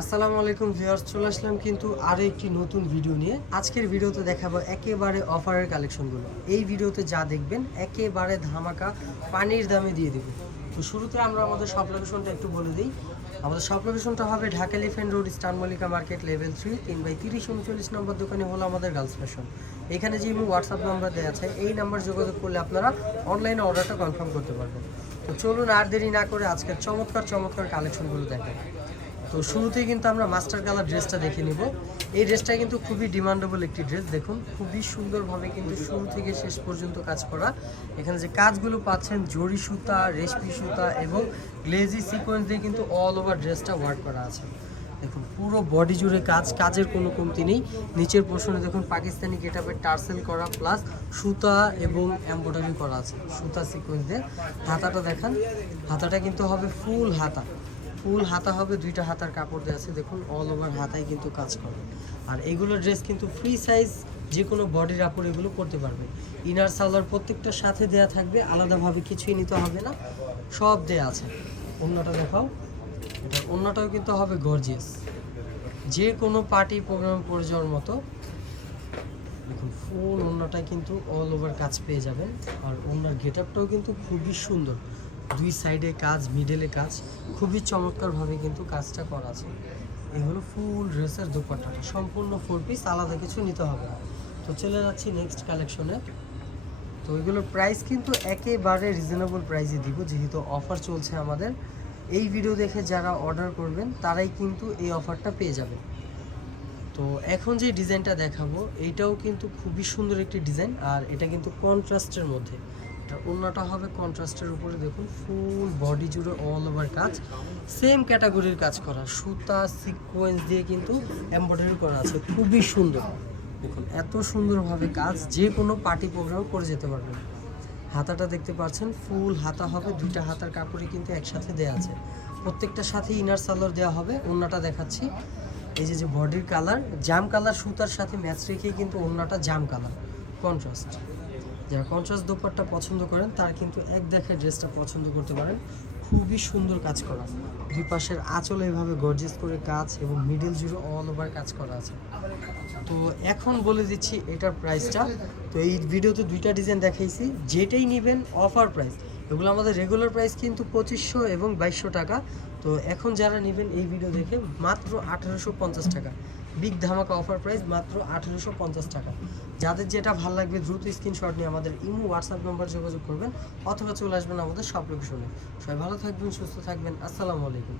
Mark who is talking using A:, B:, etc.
A: আসসালামু আলাইকুম ভিউয়ার্স, চলে আসলাম কিন্তু আরও একটি নতুন ভিডিও নিয়ে। আজকের ভিডিওতে দেখাবো একেবারে অফারের কালেকশনগুলো। এই ভিডিওতে যা দেখবেন, একেবারে ধামাকা পানির দামে দিয়ে দেবো। তো শুরুতে আমরা আমাদের সব লোকেশনটা একটু বলে দিই। আমাদের সব লোকেশনটা হবে ঢাকা এলিফেন্ট রোড স্টান মল্লিকা মার্কেট লেভেল থ্রি তিন বাই তিরিশ, উনচল্লিশ নম্বর দোকানে হলো আমাদের গার্লস ফ্যাশন এখানে যে হোয়াটসঅ্যাপ নাম্বার দেওয়া আছে, এই নাম্বার যোগাযোগ করলে আপনারা অনলাইনে অর্ডারটা কনফার্ম করতে পারবেন। তো চলুন আর দেরি না করে আজকের চমৎকার চমৎকার কালেকশনগুলো দেখেন। তো শুরুতেই কিন্তু আমরা মাস্টার কালার ড্রেসটা দেখে নিব। এই ড্রেসটা কিন্তু খুবই ডিমান্ডেবল একটি ড্রেস দেখুন। খুবই সুন্দরভাবে কিন্তু শুরু থেকে শেষ পর্যন্ত কাজ করা। এখানে যে কাজগুলো পাচ্ছেন, জরি সুতা, রেশমি সুতা এবং গ্লেজি সিকোয়েন্স দিয়ে কিন্তু অল ওভার ড্রেসটা ওয়ার্ক করা আছে। দেখুন, পুরো বডি জুড়ে কাজ, কাজের কোনো কমতি নেই। নিচের পোর্শনে দেখুন, পাকিস্তানি গেটাপের টার্সেল করা প্লাস সুতা এবং এমব্রয়ডারি করা আছে, সুতা সিকোয়েন্স দিয়ে। হাতাটা দেখান। হাতাটা কিন্তু হবে ফুল হাতা। ফুল হাতা হবে, দুইটা হাতার কাপড় দেওয়া আছে, দেখুন অল ওভার হাতায় কিন্তু কাজ করে। আর এগুলো ড্রেস কিন্তু ফ্রি সাইজ যে কোনো বডির কাপড় এগুলো করতে পারবে। ইনার সালোয়ার প্রত্যেকটার সাথে দেয়া থাকবে, আলাদাভাবে কিছুই নিতে হবে না, সব দেয়া আছে। অন্যটা দেখাও, এটা অন্যটাও কিন্তু হবে গর্জিয়াস যে কোনো পার্টি প্রোগ্রাম পরে যাওয়ার মতো, দেখুন, ফুল ওড়নাটায় কিন্তু অল ওভার কাজ পেয়ে যাবেন। আর ওড়নার গেট আপটাও কিন্তু খুবই সুন্দর। দুই সাইডে কাজ মিডলে কাজ, খুবই চমৎকারভাবে কিন্তু কাজটা করা আছে। এই হলো ফুল ড্রেসের দোপাট্টাটা। সম্পূর্ণ ফোর পিস আলাদা কিছু নিতে হবে না। তো চলে যাচ্ছি নেক্সট কালেকশনে তো এগুলোর প্রাইস কিন্তু একেবারে রিজনেবল প্রাইসে দিব, যেহেতু অফার চলছে আমাদের। এই ভিডিও দেখে যারা অর্ডার করবেন, তারাই কিন্তু এই অফারটা পেয়ে যাবেন। তো এখন যে ডিজাইনটা দেখাবো এইটাও কিন্তু খুবই সুন্দর একটি ডিজাইন আর এটা কিন্তু কন্ট্রাস্টের মধ্যে। এটা অন্যটা হবে কন্ট্রাস্টের উপরে, দেখুন ফুল বডি জুড়ে অল ওভার কাজ। সেম ক্যাটাগরির কাজ করা, সুতা সিকোয়েন্স দিয়ে কিন্তু এমব্রয়ডারি করা আছে, খুবই সুন্দর। দেখুন, এত সুন্দরভাবে কাজ, যে কোনো পার্টি প্রোগ্রাম করে যেতে পারবেন। হাতাটা দেখতে পাচ্ছেন ফুল হাতা হবে, দুইটা হাতার কাপড়ে কিন্তু একসাথে দেওয়া আছে। প্রত্যেকটার সাথে ইনার সালোয়ার দেওয়া হবে ওড়নাটা দেখাচ্ছি। এই যে যে বডির কালার জাম কালার সুতার সাথে ম্যাচ রেখেই কিন্তু ওড়নাটা জাম কালার কন্ট্রাস্ট যারা কন্ট্রাস্ট দোপারটা পছন্দ করেন, তার কিন্তু এক দেখে ড্রেসটা পছন্দ করতে পারেন। খুবই সুন্দর কাজ করা। দুই পাশের আঁচল এইভাবে গর্জেস করে কাজ এবং মিডিল জুড়ে অল ওভার কাজ করা আছে। তো এখন বলে দিচ্ছি এটার প্রাইসটা তো এই ভিডিওতে দুইটা ডিজাইন দেখাইছি। যেটাই নেবেন অফার প্রাইস এগুলো আমাদের রেগুলার প্রাইস কিন্তু পঁচিশশো এবং বাইশশো টাকা। তো এখন যারা নেবেন এই ভিডিও দেখে মাত্র আঠারোশো পঞ্চাশ টাকা। বিগ ধামাকা অফার প্রাইস মাত্র আঠেরোশো পঞ্চাশ টাকা। যাদের যেটা ভালো লাগবে দ্রুত স্ক্রিনশট নিয়ে আমাদের ইমো হোয়াটসঅ্যাপ নাম্বার যোগাযোগ করবেন, অথবা চলে আসবেন আমাদের সব লোকেশনে সবাই ভালো থাকবেন, সুস্থ থাকবেন, আসসালামু আলাইকুম।